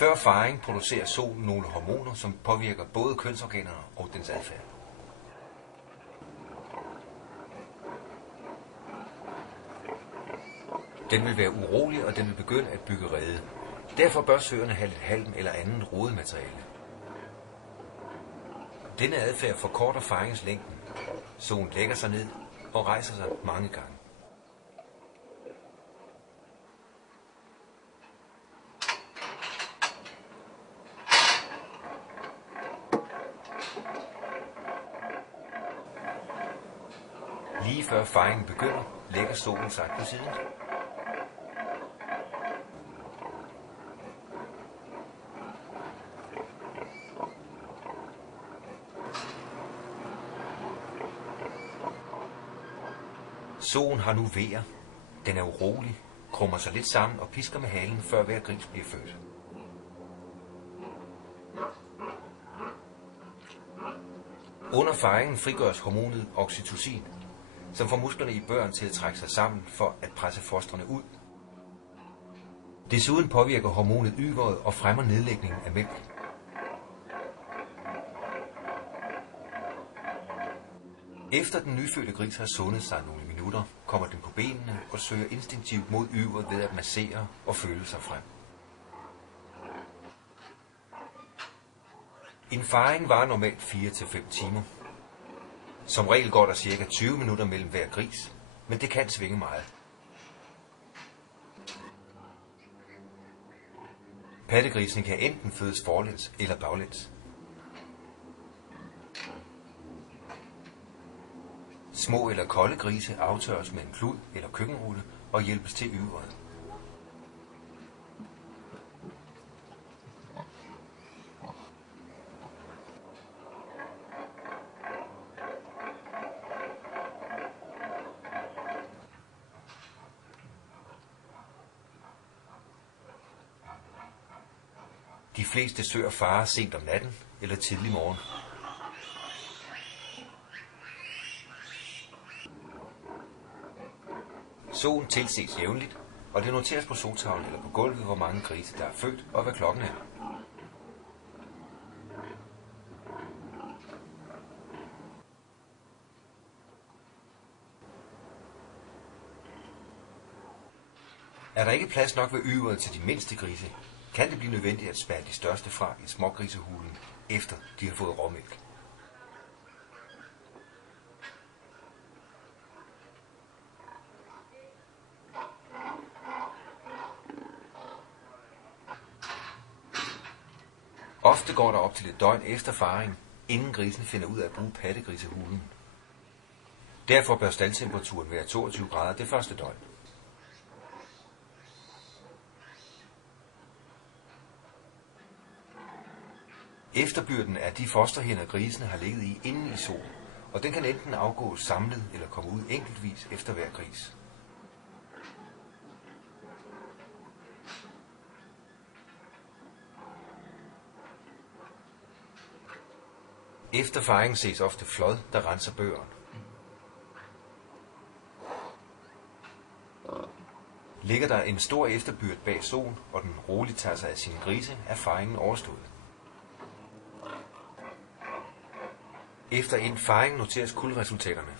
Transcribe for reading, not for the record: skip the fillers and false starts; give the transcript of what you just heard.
Før faring producerer solen nogle hormoner, som påvirker både kønsorganerne og dens adfærd. Den vil være urolig, og den vil begynde at bygge rede. Derfor bør søerne have lidt halm eller andet rodemateriale. Denne adfærd forkorter faringslængden. Soen lægger sig ned og rejser sig mange gange. Lige før faringen begynder, lægger solen sig på siden. Soen har nu vejer. Den er urolig, krummer sig lidt sammen og pisker med halen, før hver gris bliver født. Under faringen frigøres hormonet oxytocin, som får musklerne i børn til at trække sig sammen for at presse fostrene ud. Desuden påvirker hormonet yveret og fremmer nedlægningen af mælk. Efter den nyfødte gris har sundet sig nogle minutter, kommer den på benene og søger instinktivt mod yveret ved at massere og føle sig frem. En faring varer normalt 4-5 timer. Som regel går der ca. 20 minutter mellem hver gris, men det kan svinge meget. Pattegrisen kan enten fødes forlæns eller baglæns. Små eller kolde grise aftørres med en klud eller køkkenrulle og hjælpes til yveret. De fleste søer farer sent om natten eller tidlig morgen. Soen tilses jævnligt, og det noteres på sotavlen eller på gulvet, hvor mange grise der er født og hvad klokken er. Er der ikke plads nok ved yveret til de mindste grise, kan det blive nødvendigt at spærre de største fra i smågrisehulen, efter de har fået råmælk. Ofte går der op til et døgn efter faring, inden grisen finder ud af at bruge pattegrisehulen. Derfor bør staldtemperaturen være 22 grader det første døgn. Efterbyrden er de fosterhænder, grisene har ligget i inden i soen, og den kan enten afgås samlet eller komme ud enkeltvis efter hver gris. Efter faringen ses ofte flåd, der renser bøgeren. Ligger der en stor efterbyrd bag soen, og den roligt tager sig af sine grise, er faringen overstået. Efter en faring noteres kuldresultaterne.